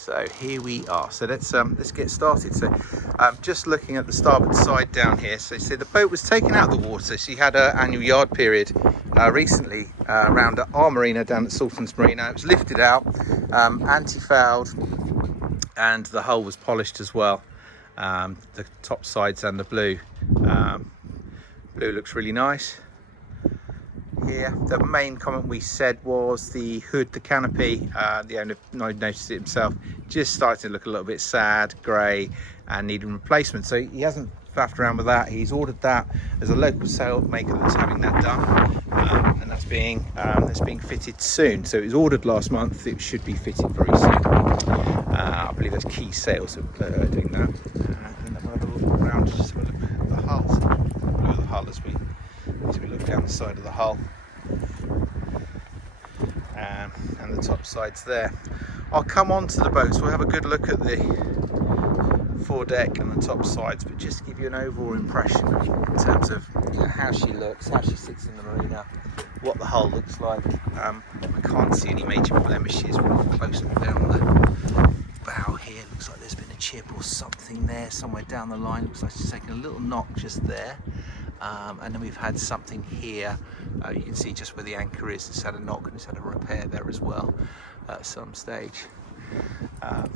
So here we are. So let's get started. So just looking at the starboard side down here. So you see the boat was taken out of the water. She had her annual yard period recently around our marina down at Salterns Marina. It was lifted out, anti-fouled, and the hull was polished as well. The top sides and the blue. Blue looks really nice. Here, the main comment we said was the hood, the canopy. The owner noticed it himself, just starting to look a little bit sad, grey, and needing replacement. So he hasn't faffed around with that. He's ordered that. There's a local sail maker that's having that done, and that's being fitted soon. So it was ordered last month. It should be fitted very soon. I believe there's key sales doing that. And then we'll have a look around, just have a look at the hull. Look at the hull as we look down the side of the hull. And the top sides there. I'll come on to the boat, so we'll have a good look at the foredeck and the top sides, but just to give you an overall impression in terms of how she looks, how she sits in the marina, what the hull looks like. I can't see any major blemishes. We'll close up down the bow here. Looks like there's been a chip or something there somewhere down the line. Looks like it's taken a little knock just there. And then we've had something here. You can see just where the anchor is. It's had a knock and it's had a repair there as well at some stage.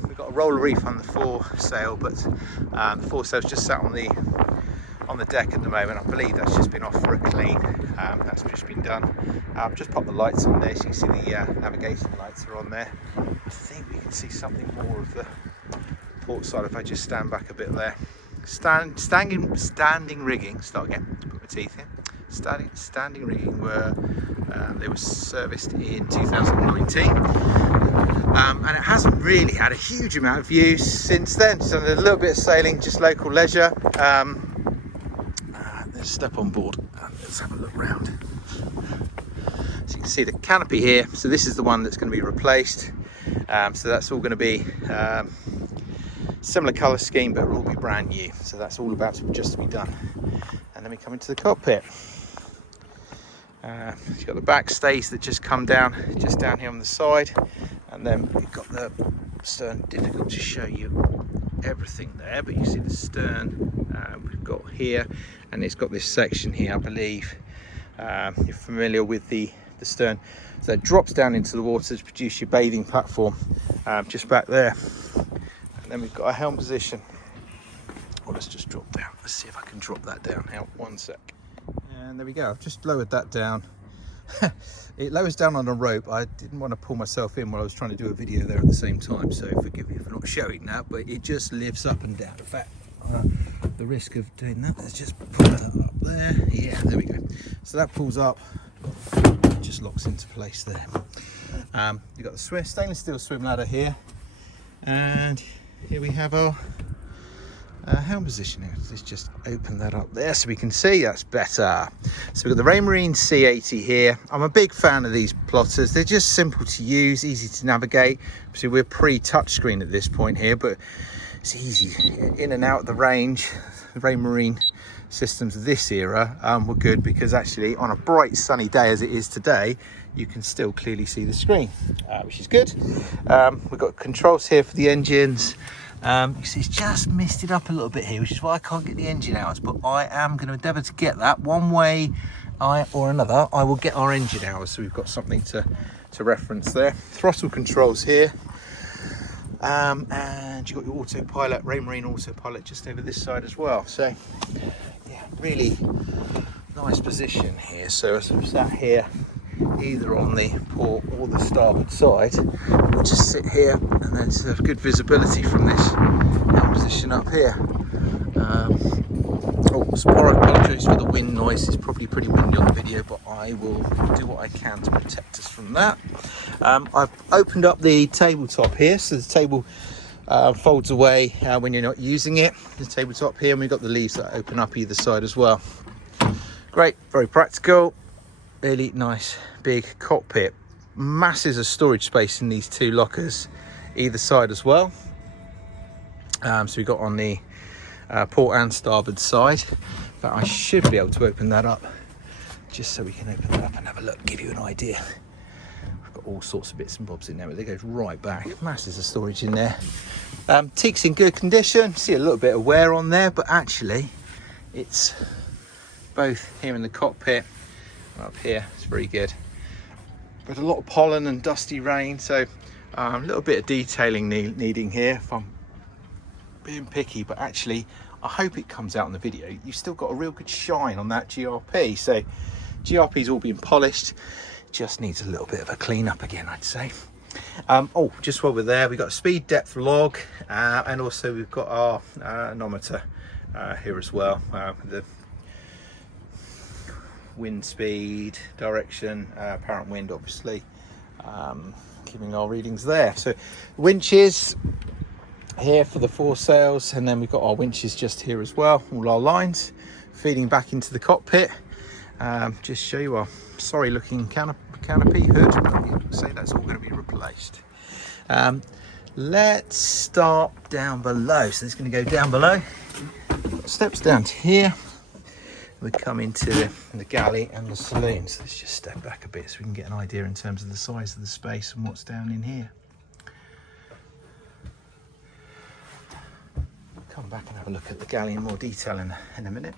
We've got a roller reef on the foresail, but the foresail's just sat on the deck at the moment. I believe that's just been off for a clean. That's just been done. Just pop the lights on there, so you can see the navigation lights are on there. I think we can see something more of the port side if I just stand back a bit there. Standing rigging, start again, put my teeth in. Standing rigging they were serviced in 2019, and it hasn't really had a huge amount of use since then. Just done a little bit of sailing, just local leisure. Let's step on board and let's have a look round. So you can see the canopy here. So this is the one that's going to be replaced. So that's all going to be similar colour scheme, but it will all be brand new. So that's all about just to be done. And then we come into the cockpit. You've got the back stays that just come down, just down here on the side, and then we've got the stern. Difficult to show you everything there, but you see the stern we've got here, and it's got this section here. I believe you're familiar with the stern. So it drops down into the water to produce your bathing platform, just back there. And then we've got a helm position. Well, let's just drop down. Let's see if I can drop that down. Now, one sec. And there we go. I've just lowered that down. It lowers down on a rope. I didn't want to pull myself in while I was trying to do a video there at the same time, so forgive me for not showing that, but it just lifts up and down. In fact, the risk of doing that, let's just pull that up there. Yeah, there we go. So that pulls up, just locks into place there. You've got the stainless steel swim ladder here, and here we have our helm position. Let's just open that up there so we can see. That's better. So we've got the Raymarine C80 here. I'm a big fan of these plotters. They're just simple to use, easy to navigate. So we're pre-touchscreen at this point here, but it's easy in and out of the range. The Raymarine systems of this era were good because actually on a bright sunny day as it is today, you can still clearly see the screen, which is good. We've got controls here for the engines. You see it's just misted up a little bit here, which is why I can't get the engine hours, but I am going to endeavour to get that one way or another. I will get our engine hours, so we've got something to reference there. Throttle controls here, and you've got your autopilot, Raymarine autopilot just over this side as well. So yeah, really nice position here. So as I'm sat here, either on the port or the starboard side, we'll just sit here and then have good visibility from this helm position up here. Apologies for the wind noise. It's probably pretty windy on the video, but I will do what I can to protect us from that. I've opened up the tabletop here, so the table folds away when you're not using it. The tabletop here, and we've got the leaves that open up either side as well. Great, very practical. Really nice big cockpit. Masses of storage space in these two lockers either side as well. So we've got on the port and starboard side, but I should be able to open that up just so we can open that up and have a look, give you an idea. We've got got all sorts of bits and bobs in there, but they go right back. Masses of storage in there. Teak's in good condition. See a little bit of wear on there, but actually it's both here in the cockpit and up here. It's very good. But a lot of pollen and dusty rain, so a little bit of detailing needing here if I'm being picky, but actually I hope it comes out in the video. You've still got a real good shine on that GRP, so GRP's all been polished, just needs a little bit of a clean up again, I'd say. Oh, just while we're there, we've got a speed depth log, and also we've got our anemometer here as well, the wind speed, direction, apparent wind, obviously, giving our readings there. So winches here for the foresails, and then we've got our winches just here as well, all our lines feeding back into the cockpit. Just show you our sorry looking canopy hood, say that's all going to be replaced. Let's start down below. So it's going to go down below, steps down to here, we come into the galley and the saloon. So let's just step back a bit so we can get an idea in terms of the size of the space and what's down in here. Come back and have a look at the galley in more detail in a minute.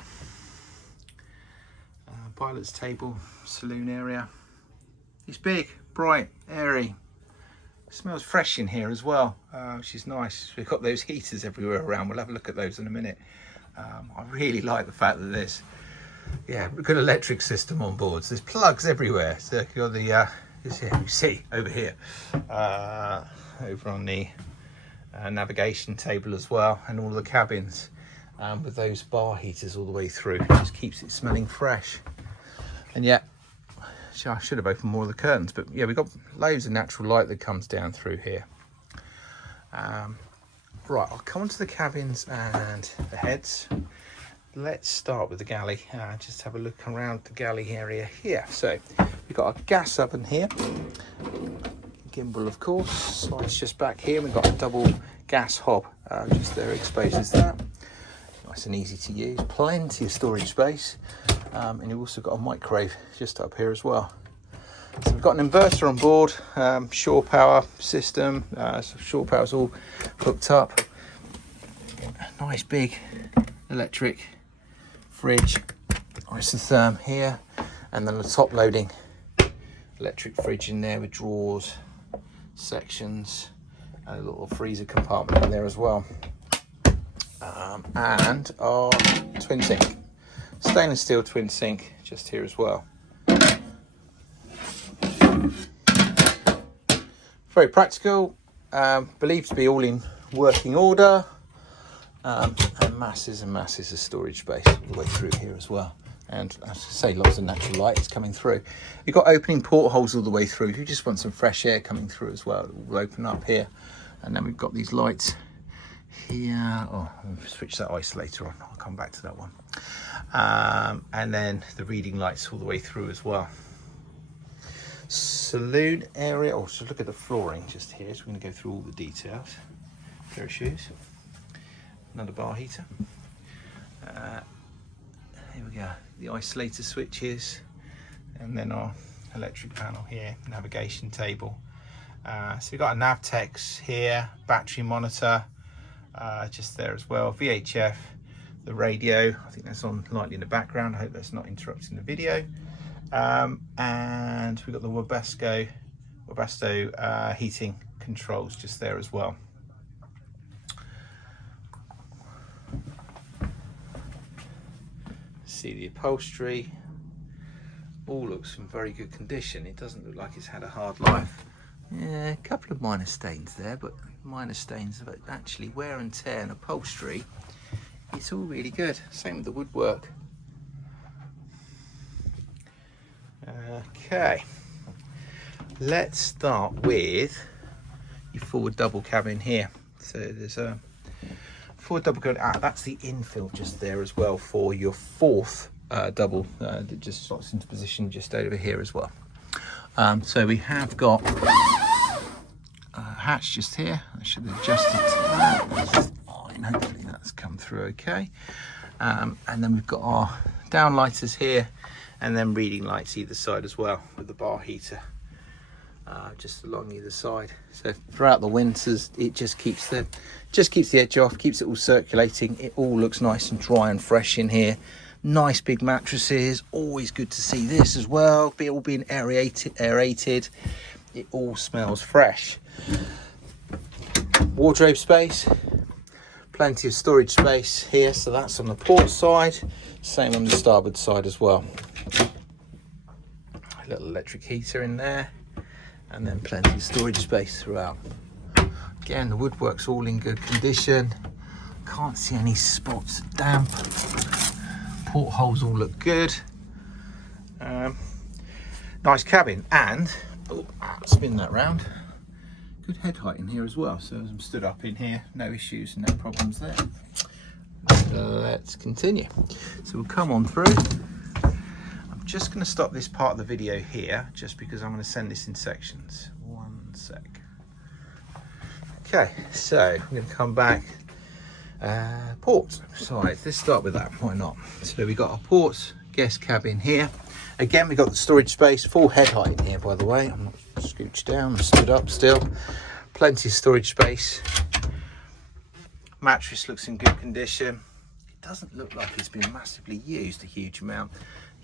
Pilot's table, saloon area. It's big, bright, airy. It smells fresh in here as well, which is nice. We've got those heaters everywhere around. We'll have a look at those in a minute. I really like the fact that there's a good electric system on board. So there's plugs everywhere. So you've got the you see over here, over on the navigation table as well, and all the cabins with those bar heaters all the way through. It just keeps it smelling fresh. And yeah, I should have opened more of the curtains, but yeah, we've got loads of natural light that comes down through here. Right, I'll come on to the cabins and the heads. Let's start with the galley. Just have a look around the galley area here. So we've got our gas oven here, gimbal of course, slides just back here. We've got a double gas hob just there, exposes that. Nice and easy to use, plenty of storage space. And you've also got a microwave just up here as well. So we've got an inverter on board, shore power system, so shore power's all hooked up. A nice big electric fridge, isotherm here, and then the top loading electric fridge in there with drawers, sections, and a little freezer compartment in there as well. And our twin sink. Stainless steel twin sink just here as well. Very practical, believed to be all in working order, and masses and masses of storage space all the way through here as well. And as I say, lots of natural light is coming through. You've got opening portholes all the way through. If you just want some fresh air coming through as well, it will open up here. And then we've got these lights here. Oh, I'll switch that isolator on. I'll come back to that one. And then the reading lights all the way through as well. Saloon area. Oh, so look at the flooring just here. So we're going to go through all the details. Pair of shoes. Another bar heater. Here we go. The isolator switches, and then our electric panel here. Navigation table. So we've got a Navtex here. Battery monitor. Just there as well. VHF. The radio, I think that's on lightly in the background. I hope that's not interrupting the video. And we've got the Webasto heating controls just there as well. See the upholstery, all looks in very good condition. It doesn't look like it's had a hard life. Yeah, a couple of minor stains there, but minor stains of actually wear and tear and upholstery. It's all really good. Same with the woodwork. Okay, let's start with your forward double cabin here. So there's a forward double cabin. That's the infill just there as well for your fourth double that just slots into position just over here as well. So we have got a hatch just here. I should have adjusted to that. That's fine. Hopefully that's come through okay. And then we've got our downlighters here, and then reading lights either side as well with the bar heater just along either side. So throughout the winters, it just keeps the edge off, keeps it all circulating. It all looks nice and dry and fresh in here. Nice big mattresses. Always good to see this as well. All being aerated. It all smells fresh. Wardrobe space. Plenty of storage space here. So that's on the port side. Same on the starboard side as well. A little electric heater in there. And then plenty of storage space throughout. Again, the woodwork's all in good condition. Can't see any spots of damp. Portholes all look good. Nice cabin, and spin that round. Good head height in here as well. So as I'm stood up in here, no issues, no problems there. Let's continue. So we'll come on through. Just going to stop this part of the video here, just because I'm going to send this in sections. 1 sec. Okay, so we're going to come back. Ports size. Let's start with that. Why not? So we got our ports guest cabin here. Again, we got the storage space, full head height in here. By the way, I'm not scooched down. I'm stood up still. Plenty of storage space. Mattress looks in good condition. It doesn't look like it's been massively used a huge amount.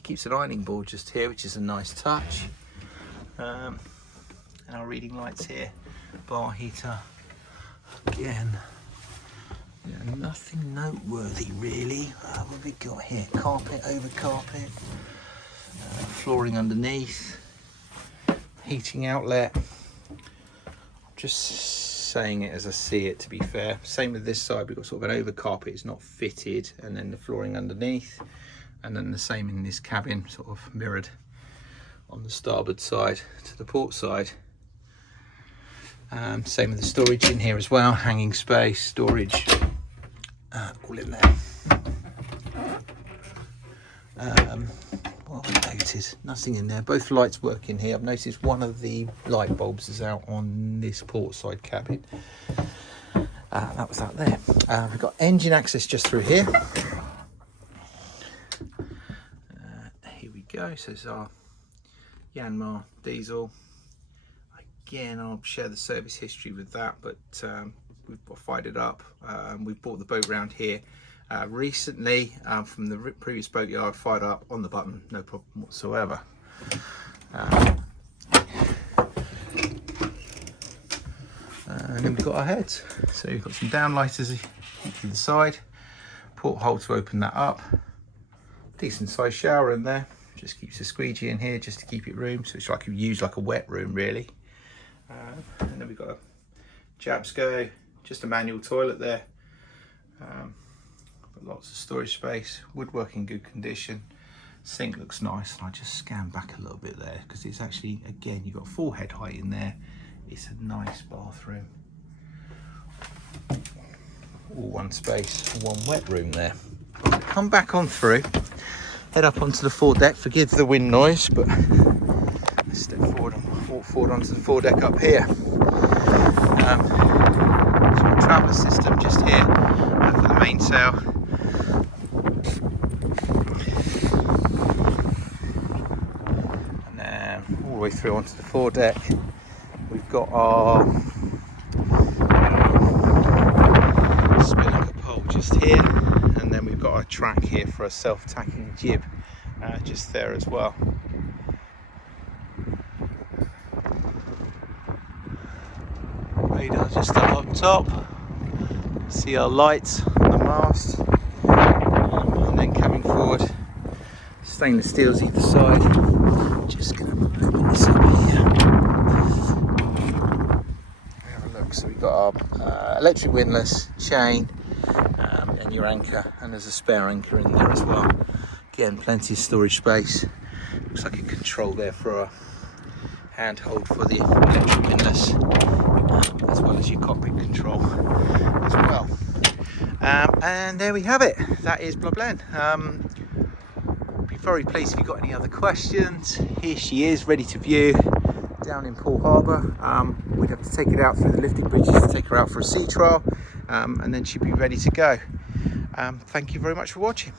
Keeps an ironing board just here, which is a nice touch. And our reading lights here. Bar heater. Again, yeah, nothing noteworthy really. What have we got here? Carpet over carpet. Flooring underneath. Heating outlet. I'm just saying it as I see it, to be fair. Same with this side. We've got sort of an over carpet. It's not fitted. And then the flooring underneath. And then the same in this cabin, sort of mirrored on the starboard side to the port side. Same with the storage in here as well, hanging space, storage, all in there. What have I noticed? Nothing in there. Both lights work in here. I've noticed one of the light bulbs is out on this port side cabin. That was out there. We've got engine access just through here. Go. So it's our Yanmar diesel. Again, I'll share the service history with that, but we've fired it up. We've brought the boat round here recently from the previous boat yard. Fired up on the button, no problem whatsoever. And then we've got our heads. So we've got some downlighters to the side, porthole to open that up, decent sized shower in there. Just keeps the squeegee in here just to keep it room, so it's like you use like a wet room really. And then we've got a Jabsco, just a manual toilet there. But lots of storage space, woodwork in good condition. Sink looks nice, and I just scan back a little bit there because it's actually, again, you've got full head height in there. It's a nice bathroom. All one space, one wet room there. So come back on through. Head up onto the foredeck. Forgive the wind noise, but let's step forward and walk forward onto the foredeck up here. So a traveller system just here for the mainsail. And then all the way through onto the foredeck, we've got our Spinnaker pole just here. And then we've got a track here for a self-tacking jib just there as well. Radar just up top. See our lights on the mast. And then coming forward, stainless steels either side. Just going to open this up here. Have a look. So we've got our electric windlass, chain, and your anchor, and there's a spare anchor in there as well. Again, plenty of storage space. Looks like a control there for a handhold for the electric windlass, as well as your cockpit control as well. And there we have it. That is Bloblen. Be very pleased if you've got any other questions. Here she is, ready to view down in Poole Harbour. We'd have to take it out through the lifting bridges to take her out for a sea trial, and then she'd be ready to go. Thank you very much for watching.